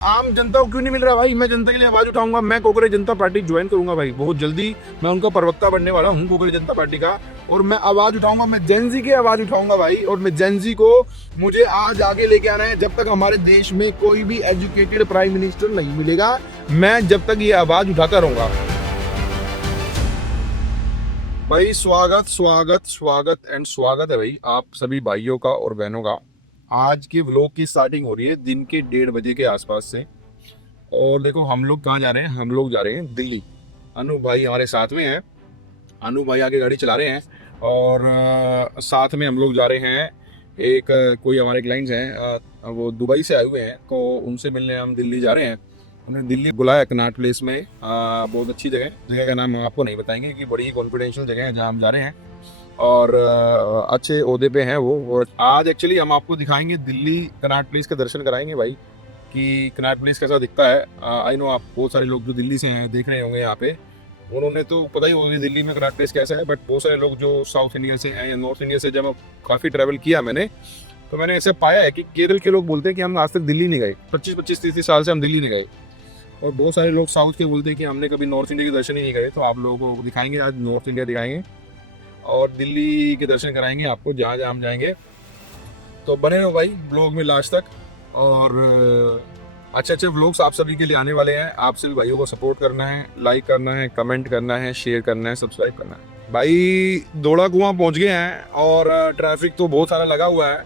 आम जनता को क्यों नहीं मिल रहा भाई? मैं जनता के लिए आवाज उठाऊंगा। मैं कांग्रेस जनता पार्टी ज्वाइन करूंगा भाई बहुत जल्दी। मैं उनका प्रवक्ता बनने वाला हूँ कांग्रेस जनता पार्टी का, और मैं आवाज उठाऊंगा। मैं जेनजी की आवाज उठाऊंगा भाई, और मैं जेनजी को मुझे आज आगे लेके आना है। जब तक हमारे देश में कोई भी एजुकेटेड प्राइम मिनिस्टर नहीं मिलेगा, मैं जब तक ये आवाज उठाता रहूंगा। भाई स्वागत स्वागत स्वागत एंड स्वागत है भाई आप सभी भाइयों का और बहनों का। आज के व्लॉग की स्टार्टिंग हो रही है दिन के 1:30 बजे के आसपास से। और देखो हम लोग कहाँ जा रहे हैं? हम लोग जा रहे हैं दिल्ली। अनु भाई हमारे साथ में है। अनु भाई आगे गाड़ी चला रहे हैं, और साथ में हम लोग जा रहे हैं। कोई हमारे क्लाइंट्स हैं, वो दुबई से आए हुए हैं, तो उनसे मिलने हम दिल्ली जा रहे हैं। उन्हें दिल्ली बुलाया कनॉट प्लेस में। बहुत अच्छी जगह का नाम हम आपको नहीं बताएंगे कि बड़ी कॉन्फिडेंशियल जगह है जहाँ हम जा रहे हैं, और अच्छे ओहदे पे हैं वो। और आज एक्चुअली हम आपको दिखाएंगे दिल्ली कनॉट प्लेस के दर्शन कराएंगे भाई कि कनॉट प्लेस कैसा दिखता है। आई नो आप बहुत सारे लोग जो दिल्ली से हैं देख रहे होंगे यहाँ पे, उन्होंने तो पता ही होगा दिल्ली में कनॉट प्लेस कैसा है। बट बहुत सारे लोग जो साउथ इंडिया से हैं या नॉर्थ इंडिया से, जब काफ़ी ट्रैवल किया मैंने, तो मैंने ऐसे पाया है कि केरल के लोग बोलते हैं कि हम आज तक दिल्ली नहीं गए। 25-30 साल से हम दिल्ली नहीं गए। और बहुत सारे लोग साउथ के बोलते हैं कि हमने कभी नॉर्थ इंडिया के दर्शन ही नहीं करे। तो आप लोगों को दिखाएंगे आज, नॉर्थ इंडिया दिखाएंगे और दिल्ली के दर्शन कराएंगे आपको जहाँ जहाँ हम जाएंगे। तो बने रहो भाई ब्लॉग में लास्ट तक, और अच्छे अच्छे व्लॉग्स आप सभी के लिए आने वाले हैं। आप सभी भाइयों को सपोर्ट करना है, लाइक करना है, कमेंट करना है, शेयर करना है, सब्सक्राइब करना है। भाई दोड़ा कुआं पहुंच गए हैं, और ट्रैफिक तो बहुत सारा लगा हुआ है।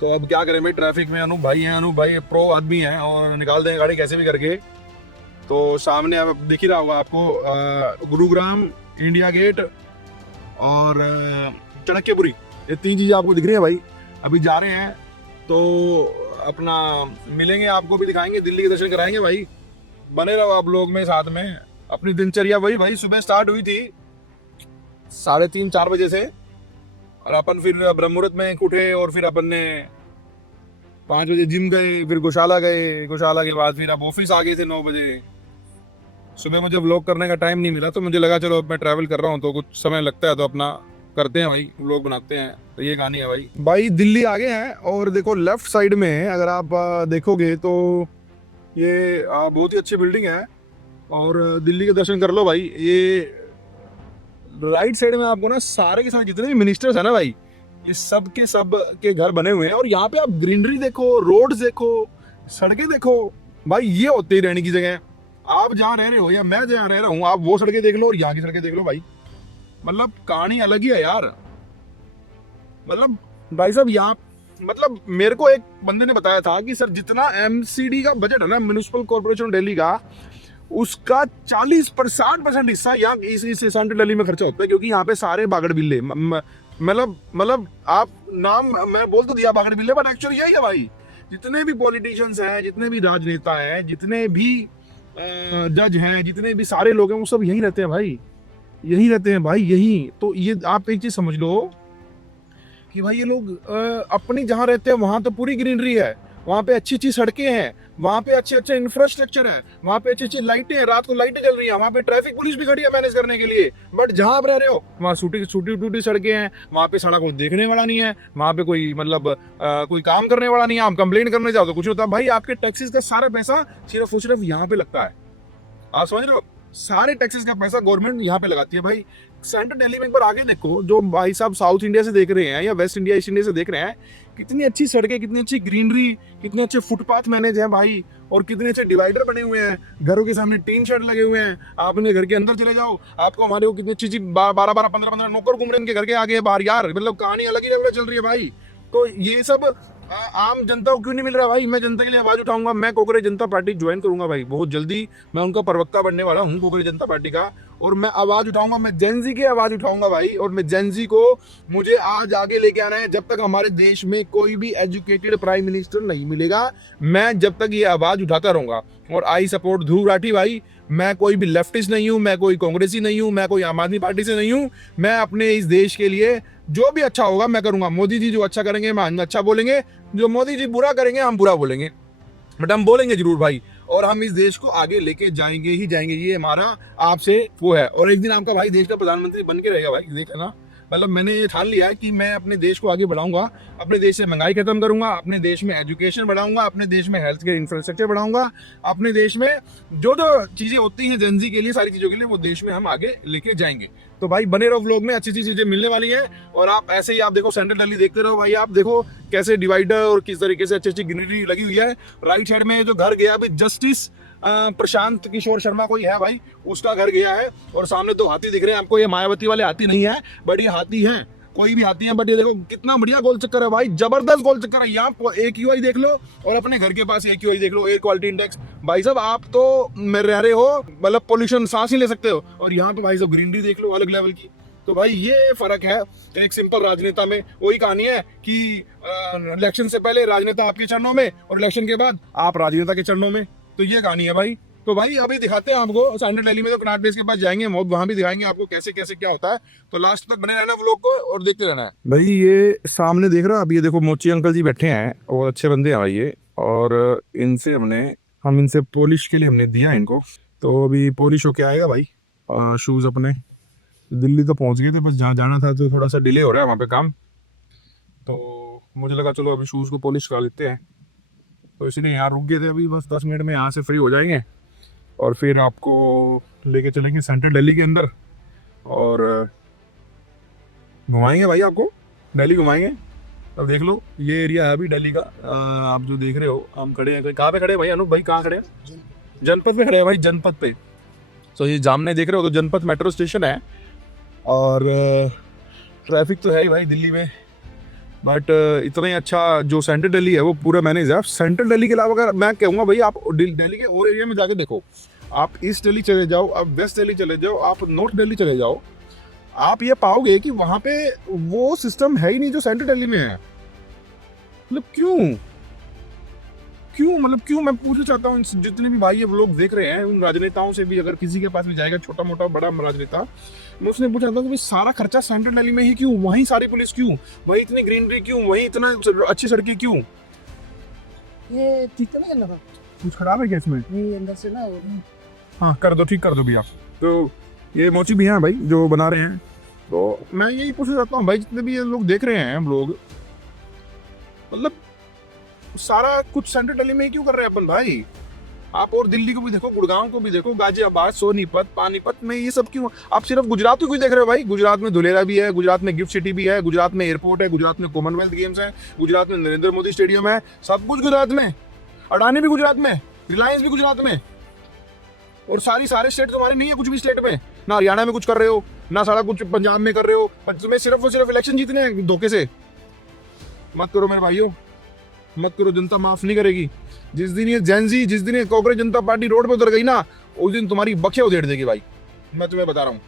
तो अब क्या करें भाई, ट्रैफिक में अनूप भाई प्रो आदमी हैं, और निकाल देंगे गाड़ी कैसे भी करके। तो सामने अब दिख ही रहा होगा आपको गुरुग्राम, इंडिया गेट और चाणक्यपुरी, ये 3 चीज़ें आपको दिख रही है भाई। अभी जा रहे हैं तो अपना मिलेंगे, आपको भी दिखाएंगे, दिल्ली के दर्शन कराएंगे भाई। बने रहो आप लोग में साथ में। अपनी दिनचर्या वही भाई, सुबह स्टार्ट हुई थी 3:30-4 बजे से, और अपन फिर ब्रह्म मुहूर्त में उठे, और फिर अपन ने 5 बजे जिम गए, फिर गौशाला गए, गौशाला के बाद फिर अब ऑफिस आ गए थे 9 बजे। सुबह मुझे व्लॉग करने का टाइम नहीं मिला, तो मुझे लगा चलो अब मैं ट्रैवल कर रहा हूँ तो कुछ समय लगता है तो अपना करते हैं भाई, व्लॉग बनाते हैं। तो ये कहानी है भाई दिल्ली आ गए हैं। और देखो लेफ्ट साइड में अगर आप देखोगे तो ये बहुत ही अच्छी बिल्डिंग है, और दिल्ली के दर्शन कर लो भाई। ये राइट साइड में आपको ना सारे के सारे जितने भी मिनिस्टर्स है ना भाई, ये सब के घर बने हुए हैं। और यहाँ पे आप ग्रीनरी देखो, रोड्स देखो, सड़कें देखो भाई, ये होती है रहने की जगह। आप जहाँ रह रहे हो या मैं जहाँ रह रहा हूँ, आप वो सड़कें देख लो और यहाँ की सड़कें देख लो भाई, मतलब कहानी अलग ही है यार। मतलब भाई साहब यहाँ, मतलब मेरे को एक बंदे ने बताया था कि सर जितना एमसीडी का बजट है ना, म्युनिसिपल कॉर्पोरेशन दिल्ली का, उसका 40-60% हिस्सा यहाँ इस सेंट्रल दिल्ली में खर्चा होता है, क्योंकि यहाँ पे सारे बागड़ बिल्ले, मतलब आप नाम मैं बोल तो दिया बागड़ बिल्ले, बट एक्चुअली यही है भाई। जितने भी पॉलिटिशियंस हैं, जितने भी राजनेता हैं, जितने भी जज हैं, जितने भी सारे लोग हैं, वो सब यही रहते हैं भाई, यही रहते हैं भाई, यही। तो ये आप एक चीज समझ लो कि भाई ये लोग अपनी जहाँ रहते हैं वहाँ तो पूरी ग्रीनरी है, वहाँ पे अच्छी अच्छी सड़कें हैं, वहाँ पे अच्छे अच्छे इंफ्रास्ट्रक्चर है, वहाँ पे अच्छी अच्छी लाइटें हैं, रात को लाइटें जल रही हैं, वहाँ पे ट्रैफिक पुलिस भी खड़ी है मैनेज करने के लिए। बट जहाँ आप रह रहे हो वहाँ छूटी टूटी सड़कें हैं, वहाँ पे सारा कोई देखने वाला नहीं है, वहाँ पे कोई मतलब कोई काम करने वाला नहीं है। आप कंप्लेन करने जाओ तो कुछ होता है भाई। आपके टैक्सेस का सारा पैसा सिर्फ यहाँ पे लगता है, आप समझ रहे हो? सारे टैक्सेस का पैसा गवर्नमेंट यहाँ पे लगाती है भाई। सेंट्रल दिल्ली में एक बार आगे देखो, जो भाई साहब साउथ इंडिया से देख रहे हैं या वेस्ट इंडिया ईस्ट इंडिया से देख रहे हैं, कितनी अच्छी सड़कें, कितनी अच्छी ग्रीनरी, कितने अच्छे फुटपाथ मैनेज हैं भाई, और कितने अच्छे डिवाइडर बने हुए हैं, घरों के सामने टीन शेड लगे हुए हैं। आप अपने घर के अंदर चले जाओ, आपको हमारे को कितनी अच्छी 12-12, 15-15 नौकर घूम रहे हैं उनके घर के आगे बाहर यार, मतलब कहानी अलग ही लेवल चल रही है भाई। तो ये सब आम जनता को क्यों नहीं मिल रहा भाई? मैं जनता के लिए आवाज उठाऊंगा। मैं कांग्रेस जनता पार्टी ज्वाइन करूंगा भाई बहुत जल्दी। मैं उनका प्रवक्ता बनने वाला हूँ कांग्रेस जनता पार्टी का, और मैं आवाज उठाऊंगा। मैं जेनजी की आवाज उठाऊंगा भाई, और मैं जेनजी को मुझे आज आगे लेके आना है। जब तक हमारे देश में कोई भी एजुकेटेड प्राइम मिनिस्टर नहीं मिलेगा, मैं जब तक ये आवाज उठाता रहूंगा। और आई सपोर्ट ध्रुव राठी भाई। मैं कोई भी लेफ्टिस्ट नहीं हूँ, मैं कोई कांग्रेसी नहीं हूँ, मैं कोई आम आदमी पार्टी से नहीं हूँ। मैं अपने इस देश के लिए जो भी अच्छा होगा मैं करूंगा। मोदी जी जो अच्छा करेंगे हम अच्छा बोलेंगे, जो मोदी जी बुरा करेंगे हम बुरा बोलेंगे, बट हम बोलेंगे जरूर भाई। और हम इस देश को आगे लेके जाएंगे ही जाएंगे, ये हमारा आपसे वो है। और एक दिन आपका भाई देश का प्रधानमंत्री बन के रहेगा भाई, देखना मतलब मैंने ये ठान लिया है कि मैं अपने देश को आगे बढ़ाऊंगा, अपने देश से महंगाई खत्म करूंगा, अपने देश में एजुकेशन बढ़ाऊंगा, अपने देश में हेल्थ केयर इंफ्रास्ट्रक्चर बढ़ाऊंगा, अपने देश में जो जो चीज़ें होती हैं जेनजी के लिए, सारी चीज़ों के लिए वो देश में हम आगे लेके जाएंगे। तो भाई बने रहो व्लॉग में, अच्छी अच्छी चीज़ें मिलने वाली हैं। और आप ऐसे ही आप देखो सेंट्रल दिल्ली देखते रहो भाई, आप देखो कैसे डिवाइडर और किस तरीके से अच्छी अच्छी ग्रीनरी लगी हुई है। राइट साइड में जो घर गया अभी जस्टिस प्रशांत किशोर शर्मा कोई है भाई, उसका घर गया है। और सामने 2 हाथी दिख रहे हैं आपको, ये मायावती वाले हाथी नहीं है बट ये हाथी हैं, कोई भी हाथी है बट ये देखो कितना बढ़िया गोल चक्कर है भाई, जबरदस्त गोल चक्कर है। यहाँ AQI देख लो और अपने घर के पास AQI देख लो, एयर क्वालिटी इंडेक्स। भाई साहब आप तो रह रहे हो मतलब पोल्यूशन सांस ही ले सकते हो, और यहाँ पे भाई साहब ग्रीनरी देख लो अलग लेवल की। तो भाई ये फर्क है एक सिंपल राजनेता में। वही कहानी है कि इलेक्शन से पहले राजनेता आपके चरणों में और इलेक्शन के बाद आप राजनेता के चरणों में। तो ये कहानी है भाई। तो भाई अभी दिखाते हैं आपको सेंट्रल दिल्ली में, तो कनॉट प्लेस के पास जाएंगे, वहां भी दिखाएंगे आपको कैसे कैसे क्या होता है। तो लास्ट तक बने रहना व्लॉग को और देखते रहना है भाई। ये सामने देख रहे हो आप, ये देखो मोची अंकल जी बैठे हैं और अच्छे बंदे हैं भाई ये। और इनसे हम इनसे पॉलिश के लिए हमने दिया इनको, तो अभी पॉलिश होके आएगा भाई शूज अपने। दिल्ली तो पहुंच गए थे, बस जहाँ जाना था तो थोड़ा सा डिले हो रहा है वहाँ पे काम, तो मुझे लगा चलो अभी शूज़ को पॉलिश करा लेते हैं। तो इसीलिए यहाँ रुक गए थे, अभी बस 10 मिनट में यहाँ से फ्री हो जाएंगे और फिर आपको लेके चलेंगे सेंट्रल दिल्ली के अंदर और घुमाएंगे भाई, आपको दिल्ली घुमाएंगे। अब देख लो ये एरिया है अभी दिल्ली का, आप जो देख रहे हो हम खड़े हैं। कहाँ पे खड़े हैं भाई अनूप भाई, कहाँ खड़े हैं? जनपथ पे खड़े हैं भाई, जनपथ पे। तो ये सामने देख रहे हो तो जनपथ मेट्रो स्टेशन है। और ट्रैफिक तो है ही भाई दिल्ली में, बट इतना ही अच्छा जो सेंट्रल दिल्ली है वो पूरा मैनेज है। सेंट्रल दिल्ली के अलावा अगर मैं कहूँगा भाई आप दिल्ली के और एरिया में जाके देखो, आप ईस्ट दिल्ली चले जाओ, आप वेस्ट दिल्ली चले जाओ, आप नॉर्थ दिल्ली चले जाओ, आप ये पाओगे कि वहाँ पे वो सिस्टम है ही नहीं जो सेंट्रल दिल्ली में है। मतलब क्यों मैं पूछना चाहता हूँ जितने भी भाई ये लोग देख रहे हैं उन राजनेताओं से भी, अगर किसी के पास भी जाएगा छोटा मोटा बड़ा राजनेता, मैं उसने पूछा था कि सारा खर्चा सेंट्रल दिल्ली में ही क्यों, वहीं सारी पुलिस क्यों, वहीं इतनी ग्रीनरी क्यों, वहीं इतना अच्छी सड़कें क्यों? ये ठीक तो नहीं करना था, कुछ खराब है क्या इसमें? नहीं अंदर से ना। हाँ कर दो, ठीक कर दो भैया। तो ये मोची भी हैं भाई जो बना रहे हैं। तो मैं यही पूछना चाहता हूँ भाई जितने भी ये लोग देख रहे हैं हम लोग, मतलब सारा कुछ सेंट्रल दिल्ली में ही क्यों कर रहे हैं अपन भाई? आप और दिल्ली को भी देखो, गुड़गांव को भी देखो, गाजियाबाद, सोनीपत, पानीपत में ये सब क्यों? आप सिर्फ गुजरात को क्यों देख रहे हो भाई? गुजरात में धुलेरा भी है, गुजरात में गिफ्ट सिटी भी है, गुजरात में एयरपोर्ट है, गुजरात में कॉमनवेल्थ गेम्स है, गुजरात में नरेंद्र मोदी स्टेडियम है, सब कुछ गुजरात में, अडानी भी गुजरात में, रिलायंस भी गुजरात में। और सारे स्टेट तुम्हारे नहीं है कुछ भी स्टेट में, ना हरियाणा में कुछ कर रहे हो, ना सारा कुछ पंजाब में कर रहे हो, पर तुम्हें सिर्फ और सिर्फ इलेक्शन जीतने हैं धोखे से। मत करो मेरे भाइयों, मत करो, जनता माफ नहीं करेगी। जिस दिन ये कांग्रेस जनता पार्टी रोड पे उतर गई ना, उस दिन तुम्हारी बख्शे उधेड़ देगी भाई, मैं तुम्हें बता रहा हूँ।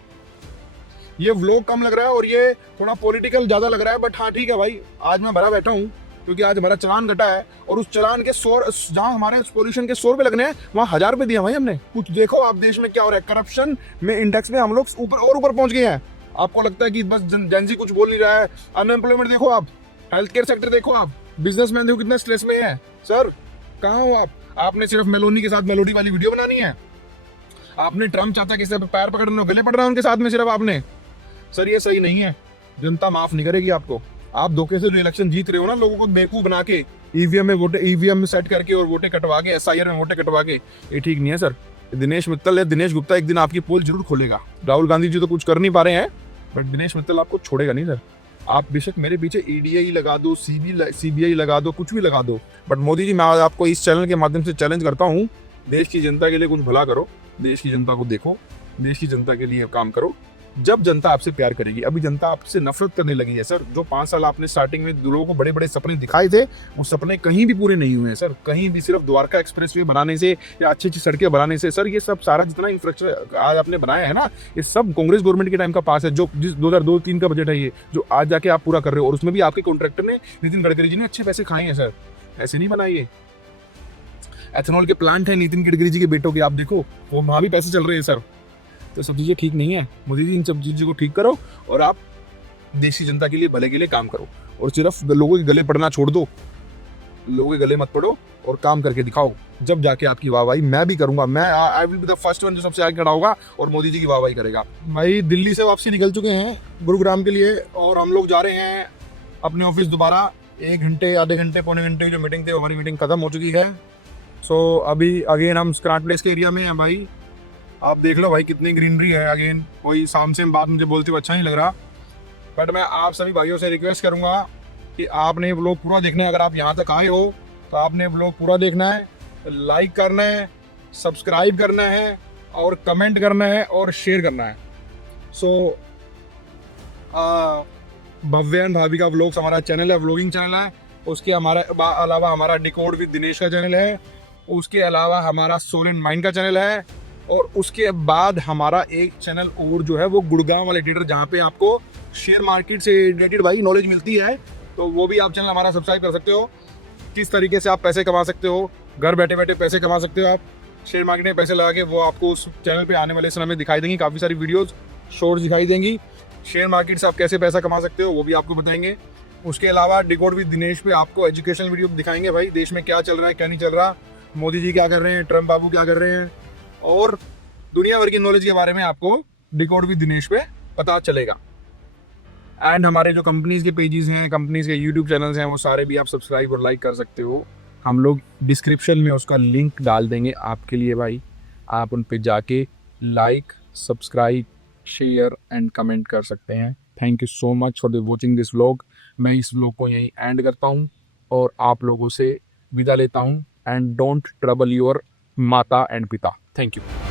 ये व्लॉग कम लग रहा है और ये थोड़ा पॉलिटिकल ज्यादा लग रहा है, बट हाँ ठीक है भाई, आज मैं भरा बैठा हूँ क्योंकि आज हमारा चालान कटा है और उस चालान के 100, जहाँ हमारे पोल्यूशन के 100 रुपए लगने हैं वहाँ 1000 रुपए दिया भाई हमने। कुछ देखो आप देश में क्या हो रहा है, करप्शन में इंडेक्स में हम लोग ऊपर पहुंच गए हैं। आपको लगता है कि बस जेंजी कुछ बोल नहीं रहा है। अनएम्प्लॉयमेंट देखो आप, हेल्थ केयर सेक्टर देखो आप, बिजनेसमैन देखो कितना स्ट्रेस में है। सर कहाँ हो आप? आपने सिर्फ मेलोनी के साथ मेलोडी वाली वीडियो बनानी है, आपने ट्रम्प चाचा के साथ पैर पकड़ने गले पड़ रहा है उनके साथ में सिर्फ आपने। सर ये सही नहीं है, जनता माफ नहीं करेगी आपको। आप धोखे से इलेक्शन जीत रहे हो ना, लोगों को बेवकूफ बना के ईवीएम में सेट करके और वोटें कटवा के, SIR में वोटें कटवा के, ये ठीक नहीं है सर। दिनेश मित्तल या दिनेश गुप्ता एक दिन आपकी पोल जरूर खोलेगा। राहुल गांधी जी तो कुछ कर नहीं पा रहे हैं, बट दिनेश मित्तल आपको छोड़ेगा नहीं सर। आप बेशक मेरे पीछे EDI लगा दो, CBI लगा दो, कुछ भी लगा दो, बट मोदी जी मैं आपको इस चैनल के माध्यम से चैलेंज करता हूँ, देश की जनता के लिए कुछ भला करो, देश की जनता को देखो, देश की जनता के लिए काम करो। जब जनता आपसे प्यार करेगी। अभी जनता आपसे नफरत करने लगी है सर। जो 5 साल आपने स्टार्टिंग में लोगों को बड़े बड़े सपने दिखाए थे, वो सपने कहीं भी पूरे नहीं हुए हैं सर। कहीं भी सिर्फ द्वारका एक्सप्रेसवे बनाने से या अच्छी अच्छी सड़कें बनाने से सर, ये सब सारा जितना इंफ्रास्ट्रक्चर आज आपने बनाया है ना, ये सब कांग्रेस गवर्नमेंट के टाइम का पास है। जो जिस 2002-3 का बजट है ये, जो आज जाके आप पूरा कर रहे हो, और उसमें भी आपके कॉन्ट्रैक्टर ने, नितिन गडकरी जी ने अच्छे पैसे खाए हैं सर। ऐसे नहीं बनाइए। एथेनॉल के प्लांट है नितिन गडकरी जी के बेटों के, आप देखो वो वहाँ भी पैसे चल रहे हैं सर। तो सब चीज़ें ठीक नहीं है। मोदी जी इन सब चीज़ों को ठीक करो और आप देश की जनता के लिए, भले के लिए काम करो, और सिर्फ लोगों के गले पड़ना छोड़ दो। लोगों के गले मत पड़ो और काम करके दिखाओ, जब जाके आपकी वाहवाही मैं भी करूंगा। मैं I will be the first one जो सबसे आगे खड़ा होगा और मोदी जी की वाहवाही करेगा। भाई दिल्ली से वापसी निकल चुके हैं गुरुग्राम के लिए और हम लोग जा रहे हैं अपने ऑफिस दोबारा। 1 घंटे आधे घंटे पौने घंटे की जो मीटिंग थी हमारी मीटिंग खत्म हो चुकी है। सो अभी अगेन हम स्क्रैच प्लेस के एरिया में हैं भाई। आप देख लो भाई कितनी ग्रीनरी है। अगेन कोई शाम से बात मुझे बोलते हुए अच्छा नहीं लग रहा, बट मैं आप सभी भाइयों से रिक्वेस्ट करूंगा कि आपने व्लॉग पूरा देखना है। अगर आप यहाँ तक आए हो तो आपने व्लॉग पूरा देखना है, लाइक करना है, सब्सक्राइब करना है और कमेंट करना है और शेयर करना है। सो भव्य एंड भाभी का व्लॉग्स हमारा चैनल है, व्लॉगिंग चैनल है। उसके अलावा हमारा डिकोड विद दिनेश का चैनल है। उसके अलावा हमारा सोल एंड माइंड का चैनल है। और उसके बाद हमारा एक चैनल और जो है वो गुड़गांव वाले ट्रेडर, जहाँ पे आपको शेयर मार्केट से रिलेटेड भाई नॉलेज मिलती है। तो वो भी आप चैनल हमारा सब्सक्राइब कर सकते हो। किस तरीके से आप पैसे कमा सकते हो, घर बैठे बैठे पैसे कमा सकते हो आप शेयर मार्केट में पैसे लगा के, वो आपको उस चैनल पे आने वाले समय में दिखाई देंगी। काफ़ी सारी वीडियोस शॉर्ट्स दिखाई देंगी। शेयर मार्केट से आप कैसे पैसा कमा सकते हो वो भी आपको बताएंगे। उसके अलावा डिकोड विद दिनेश पे आपको एजुकेशनल वीडियो दिखाएंगे भाई, देश में क्या चल रहा है क्या नहीं चल रहा, मोदी जी क्या कर रहे हैं, ट्रम्प बाबू क्या कर रहे हैं, और दुनिया भर की नॉलेज के बारे में आपको डिकोड विद दिनेश पे पता चलेगा। एंड हमारे जो कंपनीज के पेजेस हैं, कंपनीज के यूट्यूब चैनल्स हैं, वो सारे भी आप सब्सक्राइब और लाइक कर सकते हो। हम लोग डिस्क्रिप्शन में उसका लिंक डाल देंगे आपके लिए भाई। आप उन पे जाके like, subscribe, share and comment कर सकते हैं। Thank you so much for the watching this vlog. मैं इस व्लॉग को यहीं एंड करता हूँ और आप लोगों से विदा लेता हूँ। एंड डोंट ट्रबल योर माता एंड पिता। Thank you.